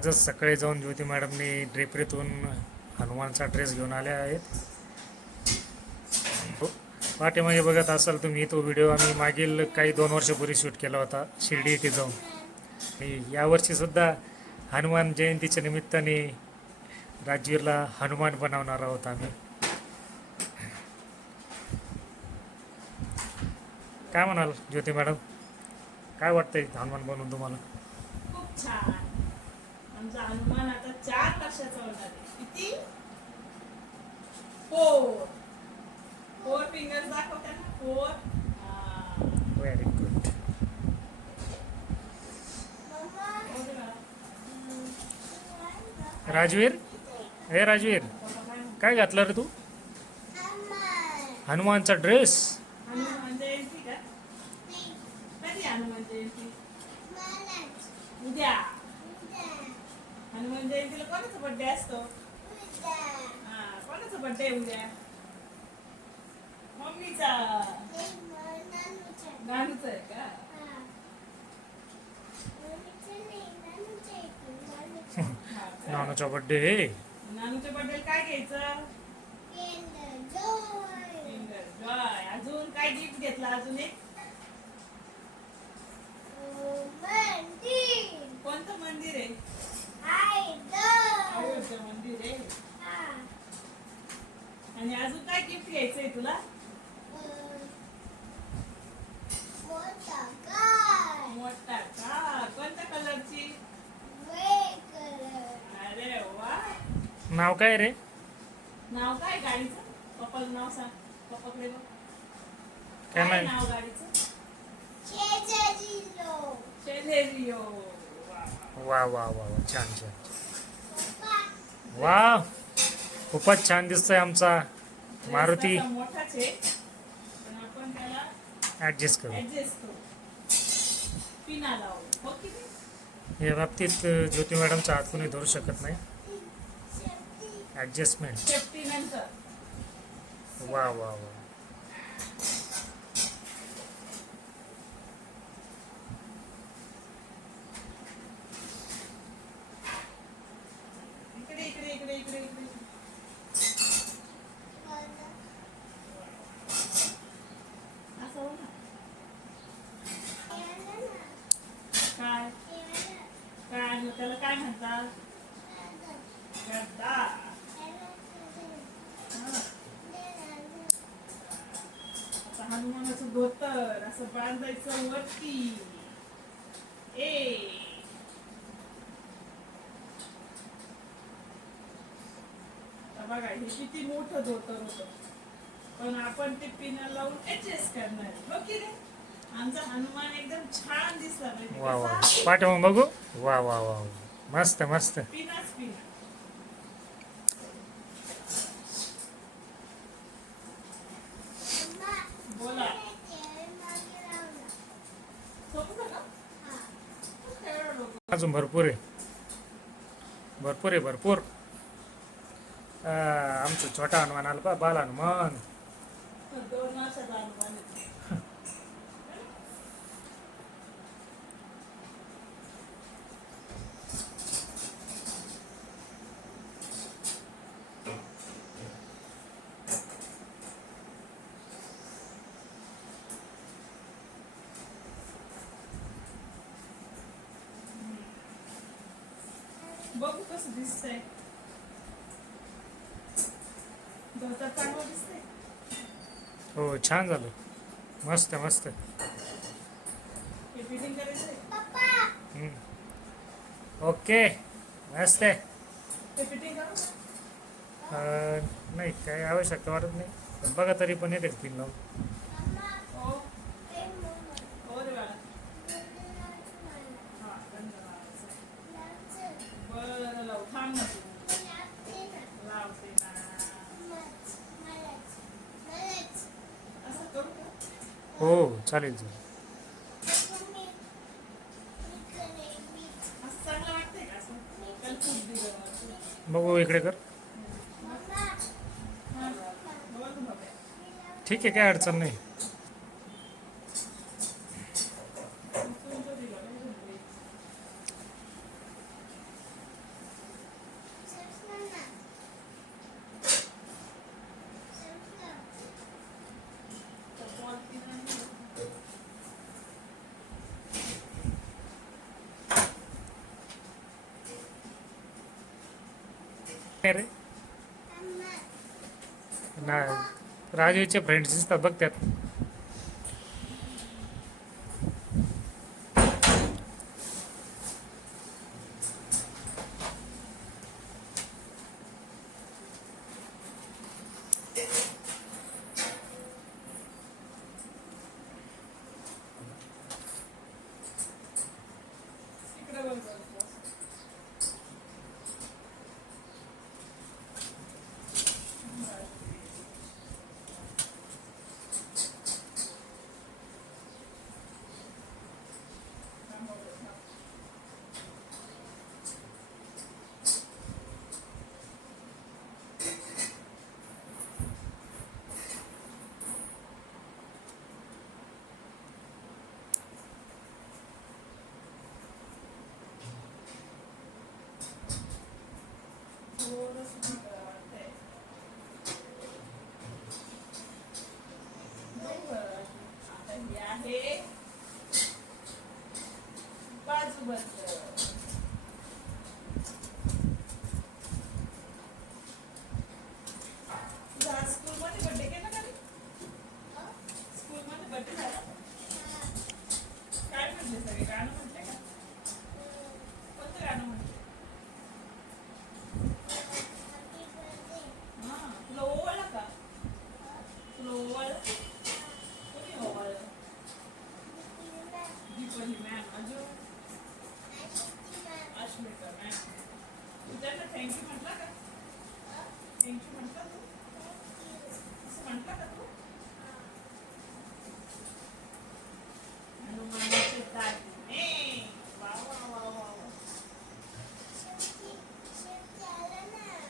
आजच सकाळी जाऊन ज्योती मॅडमनी ड्रेपरीतून हनुमानचा ड्रेस घेऊन आले आहेत. पाठीमागे बघत असाल तुम्ही, तो व्हिडिओ आम्ही मागील काही 2 वर्षापूर्वी शूट केला होता शिर्डी येथे जाऊन. आणि यावर्षीसुद्धा हनुमान जयंतीच्या निमित्ताने राजवीरला हनुमान बनवणार आहोत आम्ही. काय म्हणाल ज्योती मॅडम, काय वाटतंय हनुमान बनवून तुम्हाला? खूप छान. आमचा हनुमान आता 4 वर्षाचा होणार आहे. किती? 4. 4 फिंगर्स दाखवता ना? 4. Very good. राजवीर, हे राजवीर, काय घातलं रे तू? हनुमानचा ड्रेस. हनुमान जयंती का? कधी हनुमान जयंती? उद्या. हनुमान जयंतीला कोणाचा बर्थडे असतो? कोणाचा बर्थडे उद्या? मम्मीचा. नानूचा आहे का? नानूचा बर्थडे आहे. नानूच्या बर्थडेला काय घ्यायचं? जॉय. अजून काय गिफ्ट घेतला? अजून एक कोणतं मंदिर आहे? अयोध्या मंदिर आहे. आणि अजून काय गिफ्ट घ्यायचंय तुला? मोठा कार. कोणत्या कलरची? अरे वा. नाव काय रे? नाव काय गाडीचं? पप्पाला नाव सांग. पप्पाकडे बघ. काय काय नाही. नाव गाडीचं? शेलेरियो. वा वा वा वा, छान छान. वा, खूपच छान दिसतोय आमचा मारुती. तसा मोठाच आहे, पण आपण त्याला ॲडजस्ट करू. ऍडजस्ट करू. पिना लावू. हो की नाही? या बाबतीत ज्योती मॅडमचा हात कोणी धरू शकत नाही. ॲडजस्टमेंट. सेफ्टी नंतर. वा वा वा. इकडे इकडे इकडे इकडे इकडे. असं हो ना. काय काय आणलं त्याला? काय म्हणतात? गद्दा. आता हनुमानाचं धोतर असं बांधायचं वरती. आता बघा, हे किती मोठं धोतर होतं, पण आपण ते पिना लावून ऍडजस्ट करणार. हो की नाही? आमचा हनुमान एकदम छान दिसला पाहिजे. वा वा, कसा? पाठवून बघू. वा वा वा वा, मस्त मस्त. पिनाच पिना. बोला. सोपं का? एवढं डोकं. अजून भरपूर आहे, भरपूर आहे, भरपूर. आमचं छोटा हनुमान आला पा, बाल हनुमान. 2 वर्षाचा हनुमान आहे. बघू कसं दिसतंय. धोतर चांगलं दिसतंय. हो, छान झालं, मस्त मस्त. हे फिटिंग करायचंय. हम्म. ओके, मस्त आहे. हे फिटिंग करू का? नाही, काही आवश्यकता वाटत नाही, पण बघा तरी पण येते पिन लावून. हो. हो रे बाळा. हा, गंध लावायचा. बरं लावू. थांब ना तू. लावते ना. असं करू का? हो, चालेल चालेल. असं चांगलं वाटतंय का? असं त्याला खूप दिलं मला. बघू, इकडे कर. हा, बोल बाबा. ठीक आहे, काय अडचण नाही. तुमचं दिलं. नाही रे ना, राजूचे फ्रेंड्स दिसतात बघ त्यात. इकडे बघ बघ. थोडंसं तिकडं वाटतंय. बरोबर. आता ही आहे बाजू बंद. तुझा आज स्कूलमध्ये बर्थडे केला का रे? स्कूलमध्ये बर्थडे झाला? काय म्हटले सगळे? गाणं म्हटले का? कोणतं गाणं म्हटले? हां, तुला ओवाळलं का? तुला ओवाळलं? कोणी ओवाळलं? दीपली मॅम. अजून अश्मिता मॅम. तू त्यांना थँक्यू म्हटला का? थँक्यू म्हटला तू? असं म्हटला का तू? हनुमानाचे दागिने. वा वा वा वा वा.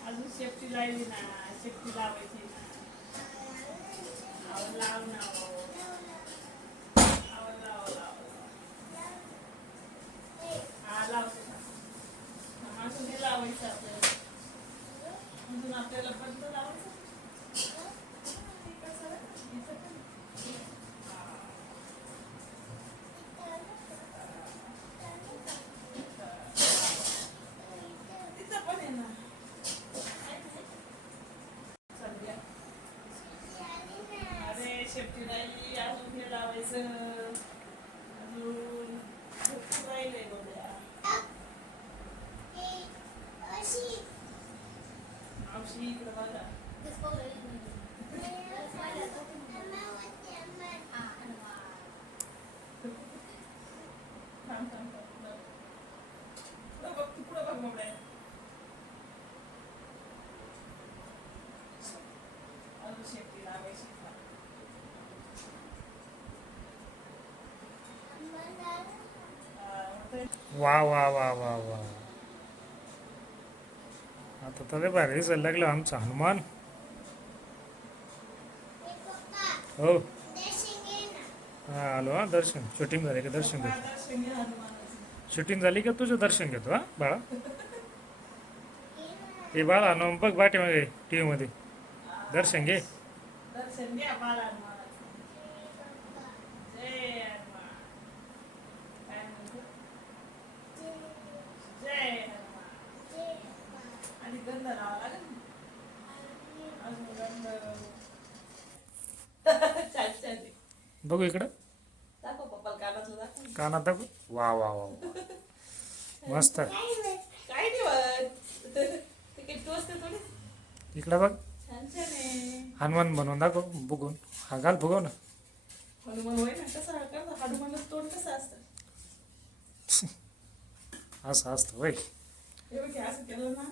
अजून शेपटी लावली ना, शेपटी लावायची ना. आवं लाव ना हो. आवं लाव लाव. हा लावते ना. अजून हे लावायचं आपल्याला. अजून आपल्याला बंद लावायचं. हे कसं रे? इथं पण. तिथं पण आहे ना. सध्या. अरे शेपटी राहिली. अजून हे लावायचं. अजून भरपूर राहिलंय बघूया. मावशी इकडं बघा. थांब थांब थांब. पुढं बघ, तू पुढं बघ मोबाईल. अजून शेपटी लावायची. होतंय. वा वा वा वा वा. आता तर लय भारी दिसायला लागलं आमचा हनुमान. हो हा आलो हा. दर्शन शूटिंग झाली का? दर्शन घेतो. दर्शन घे हनुमानाचं. शूटिंग झाली का तुझं दर्शन घेतो हा बाळा. हे बाळा न बघ पाठीमागे टी व्हीमध्ये दर्शन घे. दर्शन घ्या बाळा हनुमानाचं. जय हनुमान. काय म्हणतो? जय हनुमान. आणि गंध लावा लागेल ना. अजून गंध. छान छान आहे. बघू इकडं दाखव पप्पा कानातलं दाखव. कानात दाखव. वा वा वा वा. मस्त. काय ठेवत ते काही टोचते थोडी. इकडं बघ. छान छान आहे. हनुमान बनवून दाखव बघून. हा घाल फुगव ना. हनुमान होय ना. कसं करतात हनुमानाचं तोंड कसं असतं? असं असतं वय. हे बघ हे असं केलं ना.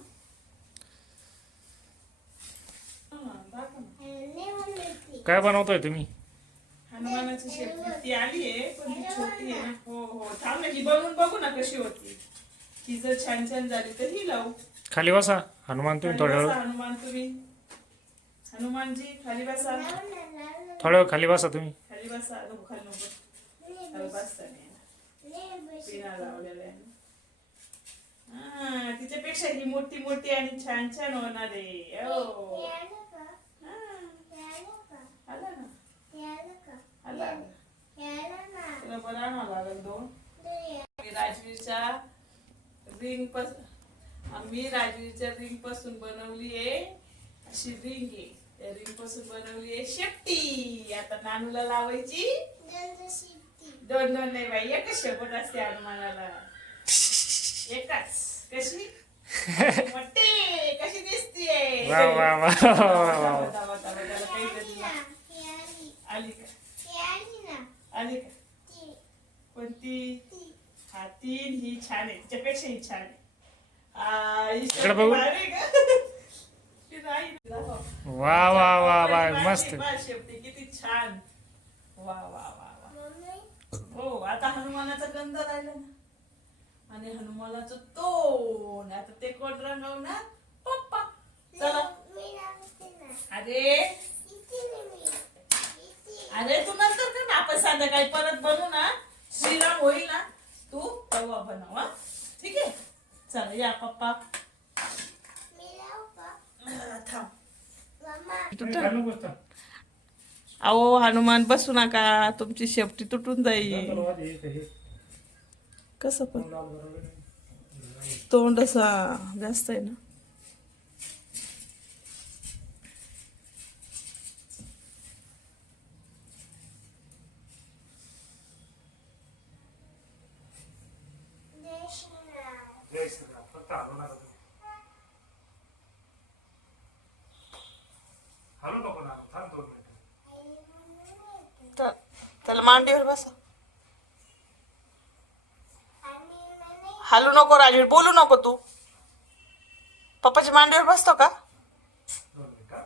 दाखव ना. काय बनवतोय तुम्ही? हनुमानाची शेपटी ती आली आहे पण ती छोटी आहे ना. हो हो थांब ना. ही बनवून बघू ना कशी होती. ही जर छान छान झाली तर ही लावू. खाली बसा हनुमान तुम्ही खाली थोड्या बसा वेळ. हनुमान तुम्ही. हनुमानजी खाली बसा. थोड्या वेळ खाली बसा तुम्ही. खाली बसा. नको खाली नको. खाली बसता नाही. पिना लावलेल्या आहे. हा तिच्यापेक्षा ही मोठी मोठी आणि छान छान होणार आहे. हो आला ना. आला तुला बरं आणावं लागेल दोन. राजवीरच्या रिंग आम्ही मी राजवीरच्या रिंग पासून बनवली आहे अशी रिंग आहे. त्या रिंग पासून बनवली आहे शेपटी. आता नानूला लावायची. दोन दोन नाही बाई, एकच शेपट असते हनुमानाला. एकच. कशी मोठी कशी दिसते. वा वा वा वा वा. आली का आली का कोणती हा 3 ही छान आहे. तिच्यापेक्षा ही छान आहे. ही इकडे बघू. भारी का? ती नाही. वा वा वा वा मस्त. शेपटी किती छान. वा वा वा वा. हो आता हनुमानाचा गंध राहिला ना आणि हनुमानाचं तोंड. आता ते कोण रंगवणार? पप्पा. चला. अरे अरे तू नंतर कर ना. आपण संध्याकाळी परत बनवू ना. श्रीराम होईल ना तू तेव्हा बनव हा. ठीक आहे. चला या पप्पा. थांब. घालून बसता. अहो हनुमान बसू नका. तुमची शेपटी तुटून जाईल. कसं पण तोंड असा जास्त आहे ना. जय श्रीराम. फक्त हलू नका. हलू नको ना. थांब 2 मिनिटं. त्याला मांडीवर बसा. हलू नको राजवीर. बोलू नको तू. पप्पाच्या मांडीवर बसतो का? 2 मिनिटं.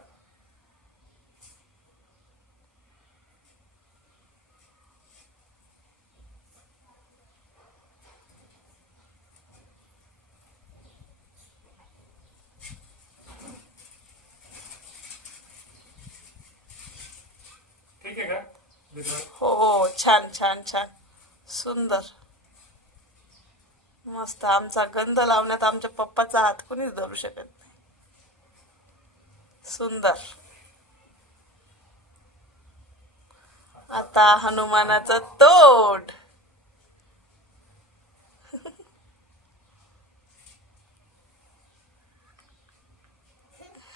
ठीक आहे का? हो हो छान छान छान सुंदर मस्त. आमचा गंध लावण्यात आमच्या पप्पाचा हात कुणीच धरू शकत नाही. सुंदर. आता हनुमानाचं तोंड.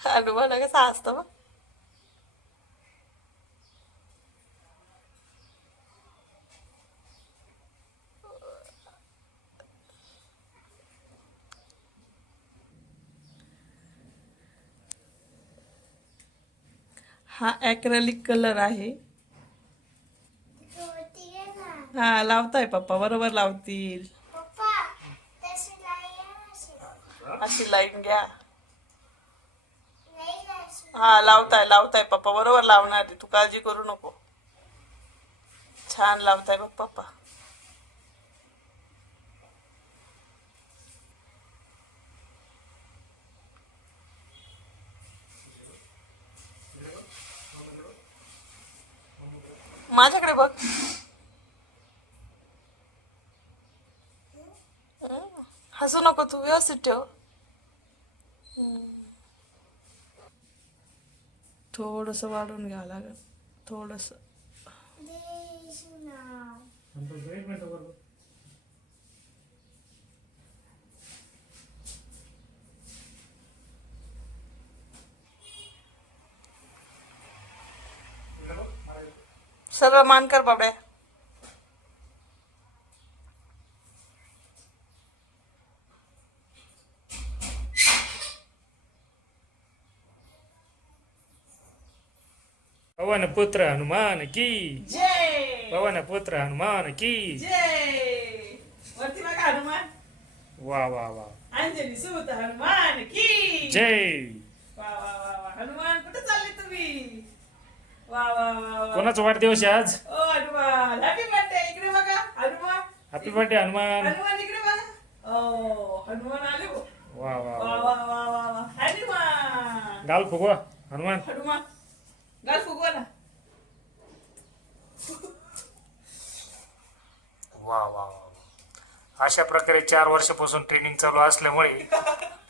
हनुमान कसा हसतो बघ. हा ॲक्रेलिक कलर आहे. हा लावताय पप्पा बरोबर लावतील. अशी लाईन घ्या. हा लावताय लावताय पप्पा बरोबर लावणार आहे. तू काळजी करू नको. छान लावताय बघ पप्पा. माझ्याकडे बघ. हसू नको तू. व्यवस्थित ठेव. थोडस वाढून घ्यावं लागेल. थोडस. एक मिनिट बरोबर. सरळ मान कर बाबड्या. पवन पुत्र हनुमान की जय. पवन पुत्र हनुमान की जय. वरती बघा हनुमान. वा वा वा. अंजली सुत हनुमान की जय. वा वा वा वा. हनुमान कुठे चालले तुम्ही? वा वा वा वा. कोणाचा वाढदिवस आहे आज? ओ हनुमान हॅपी बर्थडे. इकडे बघा हनुमान. Happy birthday Hanuman. हनुमान इकडे बघा. ओ हनुमान आले हो. वा वा वा वा. वा वा वा वा. हनुमान. गाल फुगवा हनुमान. हनुमान गाल फुगवा ना. वा वा वा. अशा प्रकारे 4 वर्षापासून ट्रेनिंग चालू असल्यामुळे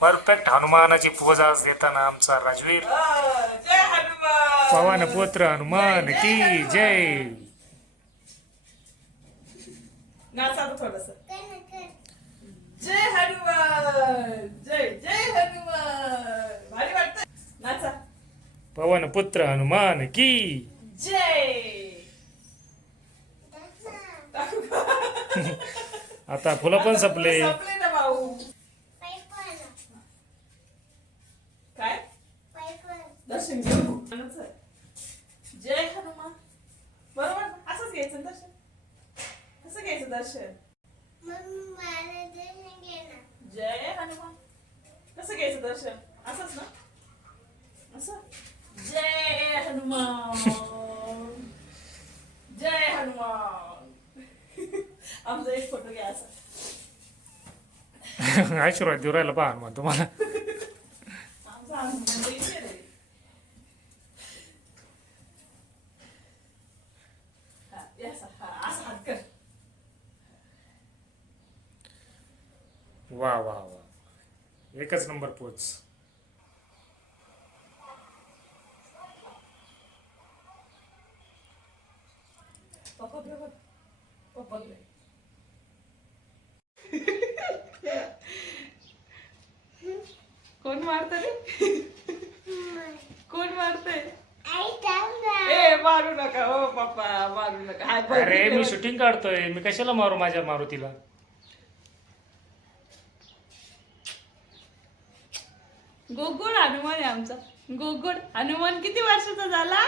परफेक्ट हनुमानाची पोज आज देताना आमचा राजवीर. जय हनुमान. पवन पुत्र हनुमान की जय. नाचा थोडस. जय हनुमान, जय जय हनुमान. भारी वाटत नाचा. पवन पुत्र हनुमान की जय. आता फुलं पण संपले. संपले ना भाऊ. काय दर्शन घेऊ. जय हनुमान. बरोबर ना? असंच घ्यायचं ना दर्शन. कसं घ्यायचं दर्शन. जय हनुमान. कसं घ्यायचं दर्शन. असंच ना. असं. जय हनुमान, जय हनुमान. आमचा एक फोटो घ्या असा. आशीर्वाद देऊ राहिला पहा हनुमान तुम्हाला. आमचा हनुमान इथे रे. हा, हे असा. हा, असा हात कर. वा वा वा, एकच नंबर पोच. पप्पा घे बघ. पप्पा घे. कोण मारत रे. कोण मारतय. ए मारू नका हो पप्पा, मारू नका. हाय बघ. अरे मी शूटिंग काढतोय, मी कशाला मारू माझ्या मारुतीला. गोगोड हनुमान आहे आमचा. गोगोड हनुमान किती वर्षाचा झाला.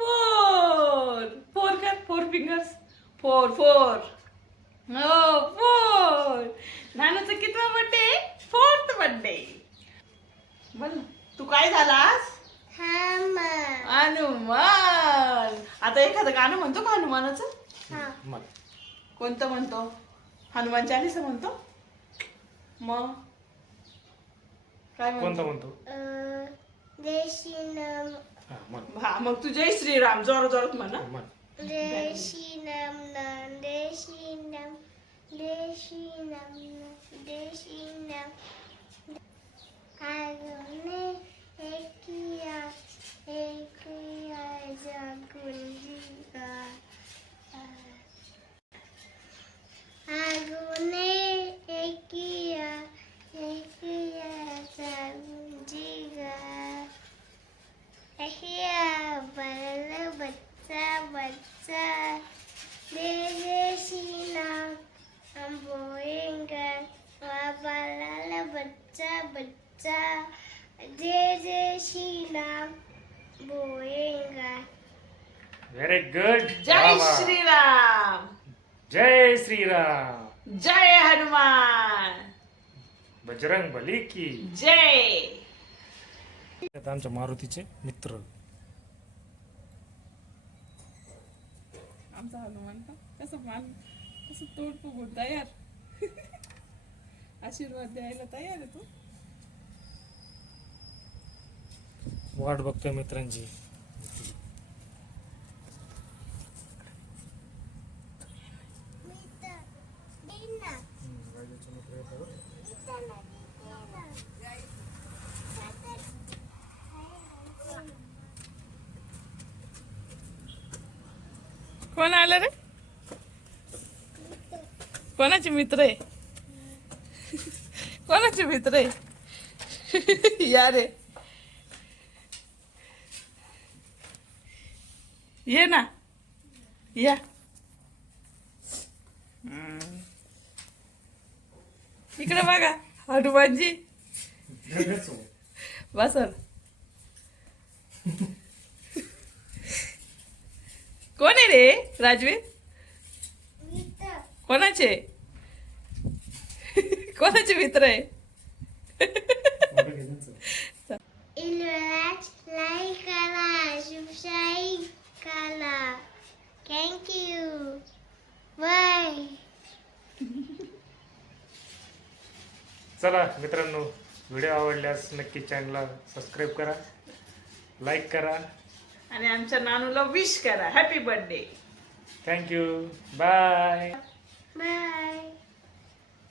4. 4 कर. 4 फिंगर्स. 4 हो 4. नानूचा कितवा बर्थडे. 4th birthday. बोल ना, तू काय झालास. हनुमान. आता एखादं गाणं म्हणतो का हनुमानाचं. मग कोणतं म्हणतो. हनुमान चालीसा म्हणतो. मग काय कोणतं म्हणतो. म्हणतो. हा, म्हण. हा मग तू जय श्रीराम जोर जोरात म्हणा. म्हण. Very good. जय श्रीराम, जय श्रीराम, जय हनुमान, बजरंग बली की जय. आता आमच्या मारुतीचे मित्र. आमचा हनुमान का कसं तोड फुगून तयार. आशीर्वाद द्यायला तयार आहे तू. वाट बघतोय मित्रांची. कोण आलं रे. कोणाचे मित्र आहे. कोणाचे मित्र आहे. या रे ये ना या. इकडे बघा हनुमानजी. बसल. कोण आहे रे राजवीर. कोणाचे कोणाचे मित्र आहे. लाईक करा, सबस्क्राईब करा. थँक्यू. बाय. चला मित्रांनो, व्हिडिओ आवडल्यास नक्की चॅनलला सबस्क्राईब करा, लाईक करा आणि आमच्या नानूला विश करा happy birthday. Thank you. Bye. Bye.